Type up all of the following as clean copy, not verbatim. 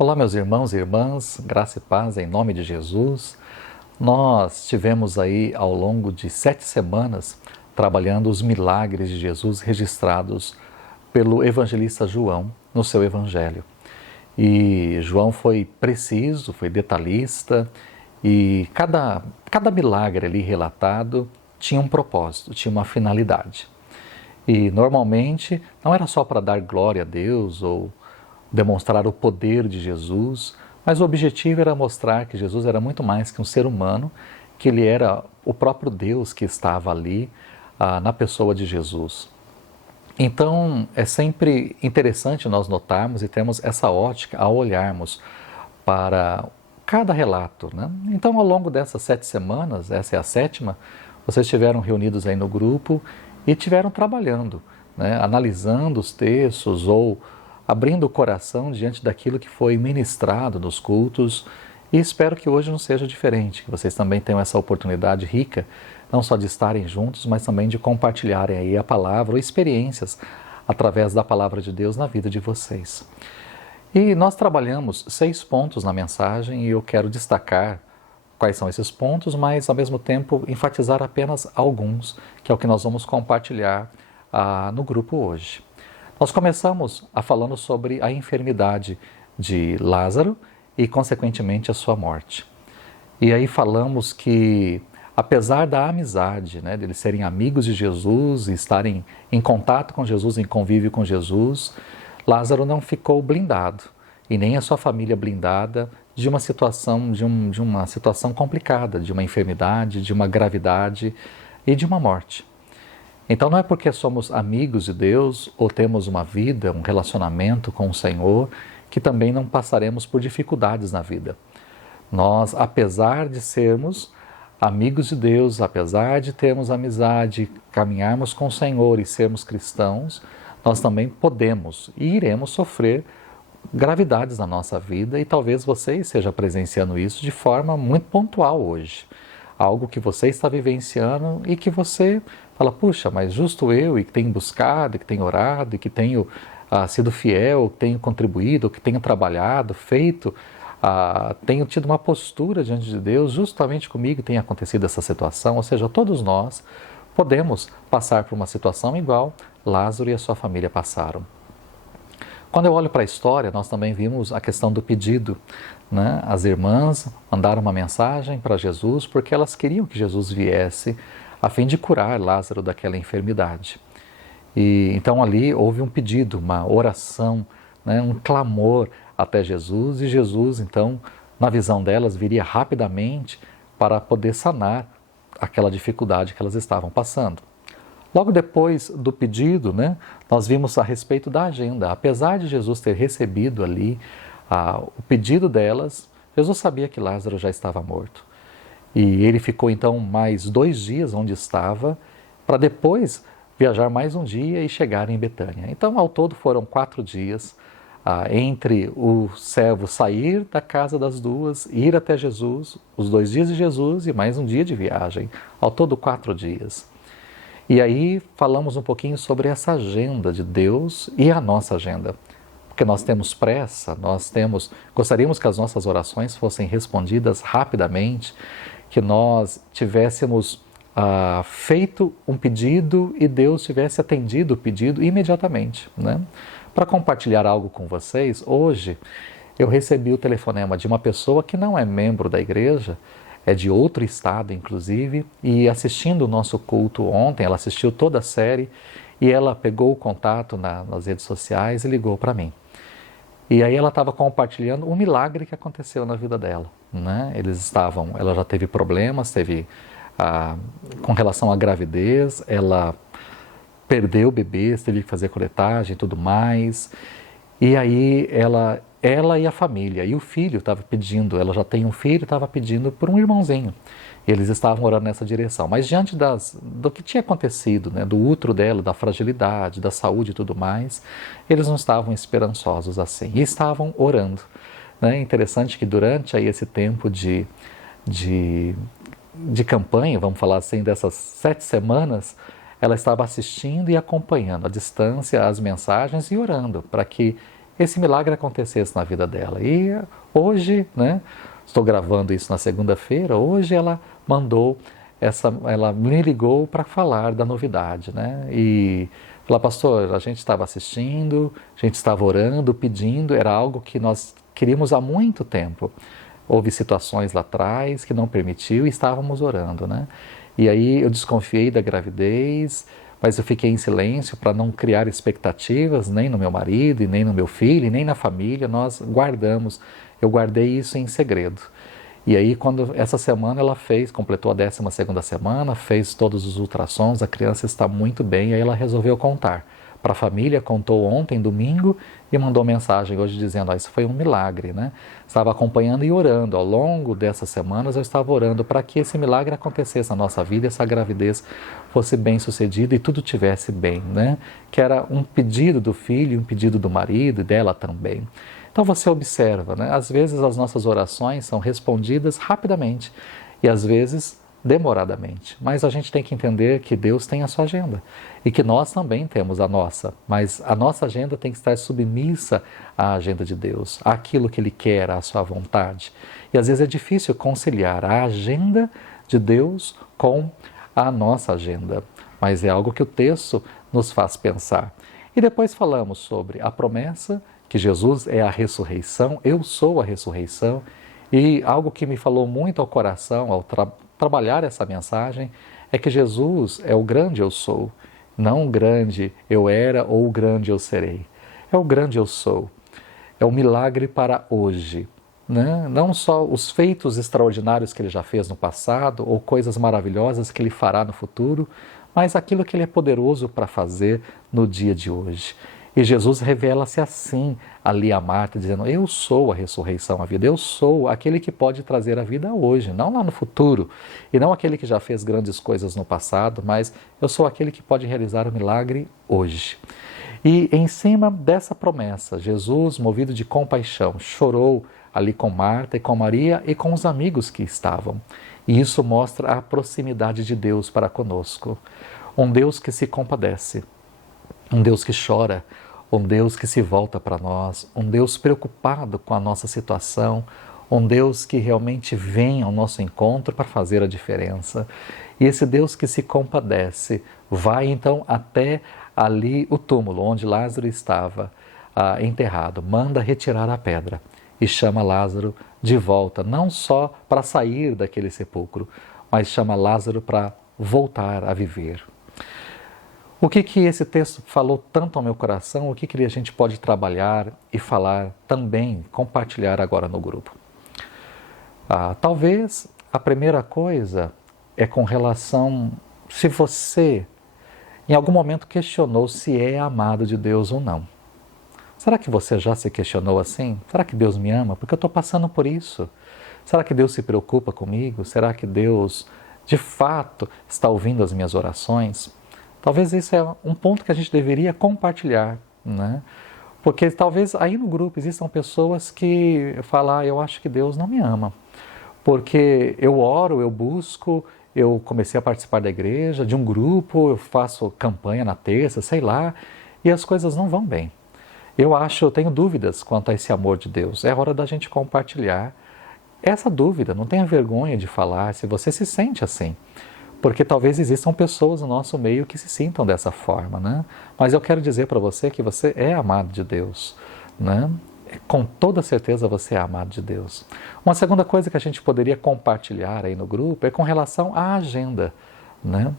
Olá, meus irmãos e irmãs, graça e paz em nome de Jesus. Nós tivemos aí ao longo de 7 semanas trabalhando os milagres de Jesus registrados pelo evangelista João no seu evangelho. E João foi preciso, foi detalhista e cada milagre ali relatado tinha um propósito, tinha uma finalidade. E normalmente não era só para dar glória a Deus ou demonstrar o poder de Jesus, mas o objetivo era mostrar que Jesus era muito mais que um ser humano, que ele era o próprio Deus que estava ali na pessoa de Jesus. Então é sempre interessante nós notarmos e termos essa ótica ao olharmos para cada relato, né? Então ao longo dessas 7 semanas, essa é a 7ª, vocês estiveram reunidos aí no grupo e estiveram trabalhando, né? Analisando os textos ou abrindo o coração diante daquilo que foi ministrado nos cultos, e espero que hoje não seja diferente, que vocês também tenham essa oportunidade rica, não só de estarem juntos, mas também de compartilharem aí a palavra ou experiências através da palavra de Deus na vida de vocês. E nós trabalhamos 6 pontos na mensagem e eu quero destacar quais são esses pontos, mas ao mesmo tempo enfatizar apenas alguns, que é o que nós vamos compartilhar no grupo hoje. Nós começamos falando sobre a enfermidade de Lázaro e, consequentemente, a sua morte. E aí falamos que, apesar da amizade, né, deles serem amigos de Jesus e estarem em contato com Jesus, em convívio com Jesus, Lázaro não ficou blindado, e nem a sua família blindada de uma situação, de uma situação complicada, de uma enfermidade, de uma gravidade e de uma morte. Então não é porque somos amigos de Deus ou temos uma vida, um relacionamento com o Senhor, que também não passaremos por dificuldades na vida. Nós, apesar de sermos amigos de Deus, apesar de termos amizade, caminharmos com o Senhor e sermos cristãos, nós também podemos e iremos sofrer gravidades na nossa vida, e talvez você esteja presenciando isso de forma muito pontual hoje. Algo que você está vivenciando e que você fala, puxa, mas justo eu, e que tenho buscado, e que tenho orado, e que tenho sido fiel, que tenho contribuído, que tenho trabalhado, feito, tenho tido uma postura diante de Deus, justamente comigo tem acontecido essa situação. Ou seja, todos nós podemos passar por uma situação igual Lázaro e a sua família passaram. Quando eu olho para a história, nós também vimos a questão do pedido, né? As irmãs mandaram uma mensagem para Jesus porque elas queriam que Jesus viesse a fim de curar Lázaro daquela enfermidade. E então ali houve um pedido, uma oração, né? Um clamor até Jesus, e Jesus então, na visão delas, viria rapidamente para poder sanar aquela dificuldade que elas estavam passando. Logo depois do pedido, né, nós vimos a respeito da agenda. Apesar de Jesus ter recebido ali o pedido delas, Jesus sabia que Lázaro já estava morto. E ele ficou então mais 2 dias onde estava, para depois viajar mais um dia e chegar em Betânia. Então, ao todo foram 4 dias entre o servo sair da casa das duas, ir até Jesus, os 2 dias de Jesus e mais um dia de viagem. Ao todo 4 dias. E aí falamos um pouquinho sobre essa agenda de Deus e a nossa agenda. Porque nós temos pressa, gostaríamos que as nossas orações fossem respondidas rapidamente, que nós tivéssemos feito um pedido e Deus tivesse atendido o pedido imediatamente, né? Para compartilhar algo com vocês, hoje eu recebi o telefonema de uma pessoa que não é membro da igreja, é de outro estado, inclusive, e assistindo o nosso culto ontem, ela assistiu toda a série e ela pegou o contato nas redes sociais e ligou para mim. E aí ela estava compartilhando um milagre que aconteceu na vida dela, né? Ela já teve problemas, com relação à gravidez, ela perdeu bebês, teve que fazer coletagem e tudo mais, e aí ela e a família, e o filho estava pedindo, ela já tem um filho, estava pedindo por um irmãozinho. Eles estavam orando nessa direção. Mas diante do que tinha acontecido, né, do útero dela, da fragilidade, da saúde e tudo mais, eles não estavam esperançosos assim. E estavam orando. Né? Interessante que durante aí esse tempo de campanha, vamos falar assim, dessas 7 semanas, ela estava assistindo e acompanhando à distância as mensagens e orando para que esse milagre acontecesse na vida dela. E hoje, né, estou gravando isso na segunda-feira, hoje ela me ligou para falar da novidade, né? E falou, pastor, a gente estava assistindo, a gente estava orando, pedindo, era algo que nós queríamos há muito tempo. Houve situações lá atrás que não permitiu e estávamos orando, né? E aí eu desconfiei da gravidez, mas eu fiquei em silêncio para não criar expectativas, nem no meu marido, e nem no meu filho, e nem na família. Eu guardei isso em segredo. E aí, quando essa semana ela completou a 12ª semana, fez todos os ultrassons, a criança está muito bem, e aí ela resolveu contar para a família, contou ontem, domingo, e mandou mensagem hoje dizendo, isso foi um milagre, né? Estava acompanhando e orando, ao longo dessas semanas eu estava orando para que esse milagre acontecesse na nossa vida, essa gravidez fosse bem sucedida e tudo tivesse bem, né? Que era um pedido do filho, um pedido do marido e dela também. Então você observa, né? Às vezes as nossas orações são respondidas rapidamente e às vezes demoradamente. Mas a gente tem que entender que Deus tem a sua agenda e que nós também temos a nossa. Mas a nossa agenda tem que estar submissa à agenda de Deus, àquilo que Ele quer, à sua vontade. E às vezes é difícil conciliar a agenda de Deus com a nossa agenda. Mas é algo que o texto nos faz pensar. E depois falamos sobre a promessa que Jesus é a ressurreição, eu sou a ressurreição, e algo que me falou muito ao coração ao trabalhar essa mensagem é que Jesus é o grande eu sou, não o grande eu era ou o grande eu serei. É o grande eu sou, é o milagre para hoje, né? Não só os feitos extraordinários que Ele já fez no passado ou coisas maravilhosas que Ele fará no futuro, mas aquilo que Ele é poderoso para fazer no dia de hoje. E Jesus revela-se assim ali a Marta, dizendo, eu sou a ressurreição, a vida, eu sou aquele que pode trazer a vida hoje, não lá no futuro, e não aquele que já fez grandes coisas no passado, mas eu sou aquele que pode realizar o milagre hoje. E em cima dessa promessa, Jesus, movido de compaixão, chorou ali com Marta e com Maria e com os amigos que estavam. E isso mostra a proximidade de Deus para conosco. Um Deus que se compadece, um Deus que chora, um Deus que se volta para nós, um Deus preocupado com a nossa situação, um Deus que realmente vem ao nosso encontro para fazer a diferença. E esse Deus que se compadece vai então até ali o túmulo onde Lázaro estava enterrado, manda retirar a pedra e chama Lázaro de volta, não só para sair daquele sepulcro, mas chama Lázaro para voltar a viver. O que esse texto falou tanto ao meu coração, o que a gente pode trabalhar e falar também, compartilhar agora no grupo? Talvez a primeira coisa é com relação, se você em algum momento questionou se é amado de Deus ou não. Será que você já se questionou assim? Será que Deus me ama? Porque eu estou passando por isso. Será que Deus se preocupa comigo? Será que Deus, de fato, está ouvindo as minhas orações? Talvez esse é um ponto que a gente deveria compartilhar, né? Porque talvez aí no grupo existam pessoas que falam, eu acho que Deus não me ama. Porque eu oro, eu busco, eu comecei a participar da igreja, de um grupo, eu faço campanha na terça, sei lá, e as coisas não vão bem. Eu tenho dúvidas quanto a esse amor de Deus. É hora da gente compartilhar essa dúvida, não tenha vergonha de falar se você se sente assim. Porque talvez existam pessoas no nosso meio que se sintam dessa forma, né? Mas eu quero dizer para você que você é amado de Deus, né? Com toda certeza você é amado de Deus. Uma segunda coisa que a gente poderia compartilhar aí no grupo é com relação à agenda, né?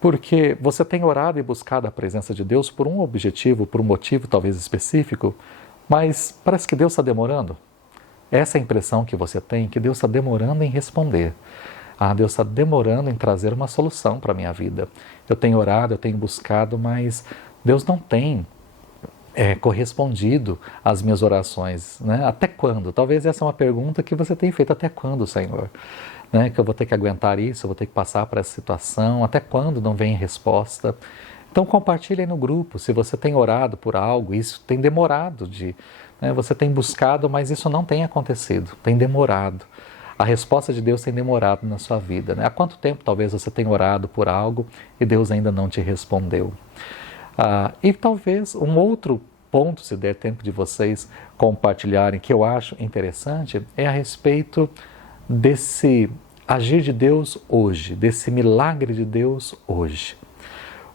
Porque você tem orado e buscado a presença de Deus por um objetivo, por um motivo talvez específico, mas parece que Deus está demorando. Essa é a impressão que você tem, que Deus está demorando em responder. Deus está demorando em trazer uma solução para a minha vida. Eu tenho orado, eu tenho buscado, mas Deus não tem correspondido às minhas orações, né? Até quando? Talvez essa é uma pergunta que você tem feito. Até quando, Senhor? Né? Que eu vou ter que aguentar isso, eu vou ter que passar por essa situação. Até quando não vem resposta? Então compartilhe aí no grupo. Se você tem orado por algo, isso tem demorado você tem buscado, mas isso não tem acontecido, tem demorado. A resposta de Deus tem demorado na sua vida, né? Há quanto tempo talvez você tenha orado por algo e Deus ainda não te respondeu? E talvez um outro ponto, se der tempo de vocês compartilharem, que eu acho interessante, é a respeito desse agir de Deus hoje, desse milagre de Deus hoje.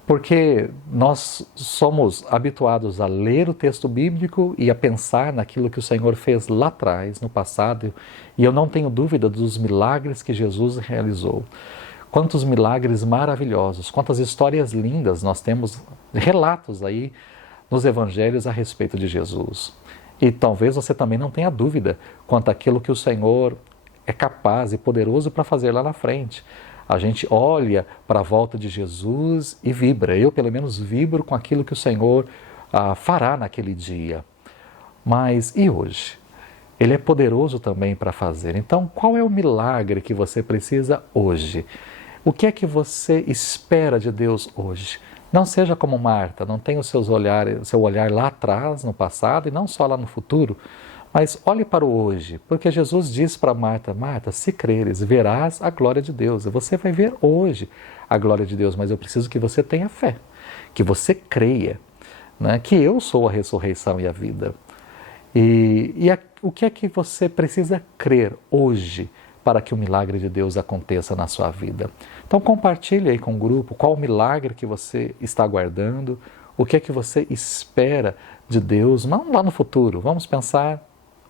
Porque nós somos habituados a ler o texto bíblico e a pensar naquilo que o Senhor fez lá atrás, no passado, e eu não tenho dúvida dos milagres que Jesus realizou. Quantos milagres maravilhosos, quantas histórias lindas nós temos, relatos aí nos evangelhos a respeito de Jesus. E talvez você também não tenha dúvida quanto àquilo que o Senhor é capaz e poderoso para fazer lá na frente. A gente olha para a volta de Jesus e vibra. Eu, pelo menos, vibro com aquilo que o Senhor fará naquele dia. Mas e hoje? Ele é poderoso também para fazer. Então, qual é o milagre que você precisa hoje? O que é que você espera de Deus hoje? Não seja como Marta, não tenha seu olhar lá atrás, no passado, e não só lá no futuro, mas olhe para o hoje, porque Jesus disse para Marta, Marta, se creres, verás a glória de Deus. Você vai ver hoje a glória de Deus, mas eu preciso que você tenha fé, que você creia, né, que eu sou a ressurreição e a vida. O que é que você precisa crer hoje para que o milagre de Deus aconteça na sua vida? Então compartilhe aí com o grupo qual o milagre que você está aguardando, o que é que você espera de Deus, não lá no futuro, vamos pensar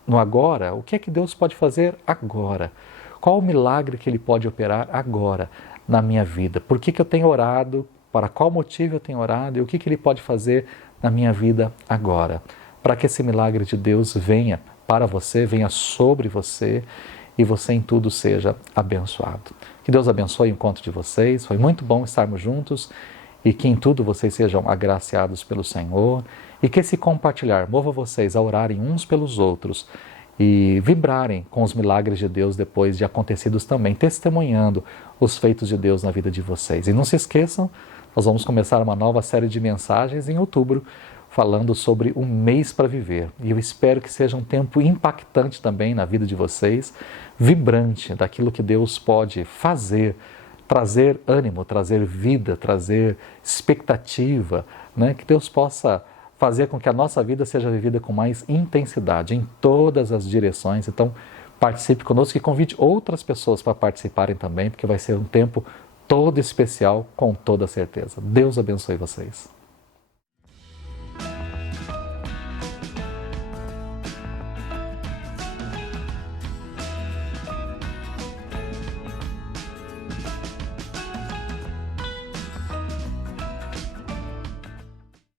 no agora, o que é que Deus pode fazer agora? Qual o milagre que Ele pode operar agora na minha vida? Por que eu tenho orado? Para qual motivo eu tenho orado? E o que Ele pode fazer na minha vida agora? Para que esse milagre de Deus venha para você, venha sobre você e você em tudo seja abençoado. Que Deus abençoe o encontro de vocês, foi muito bom estarmos juntos e que em tudo vocês sejam agraciados pelo Senhor e que esse compartilhar mova vocês a orarem uns pelos outros e vibrarem com os milagres de Deus depois de acontecidos também, testemunhando os feitos de Deus na vida de vocês. E não se esqueçam, nós vamos começar uma nova série de mensagens em outubro, falando sobre um mês para viver. E eu espero que seja um tempo impactante também na vida de vocês, vibrante daquilo que Deus pode fazer, trazer ânimo, trazer vida, trazer expectativa, né? Que Deus possa fazer com que a nossa vida seja vivida com mais intensidade em todas as direções. Então, participe conosco e convide outras pessoas para participarem também, porque vai ser um tempo todo especial, com toda certeza. Deus abençoe vocês.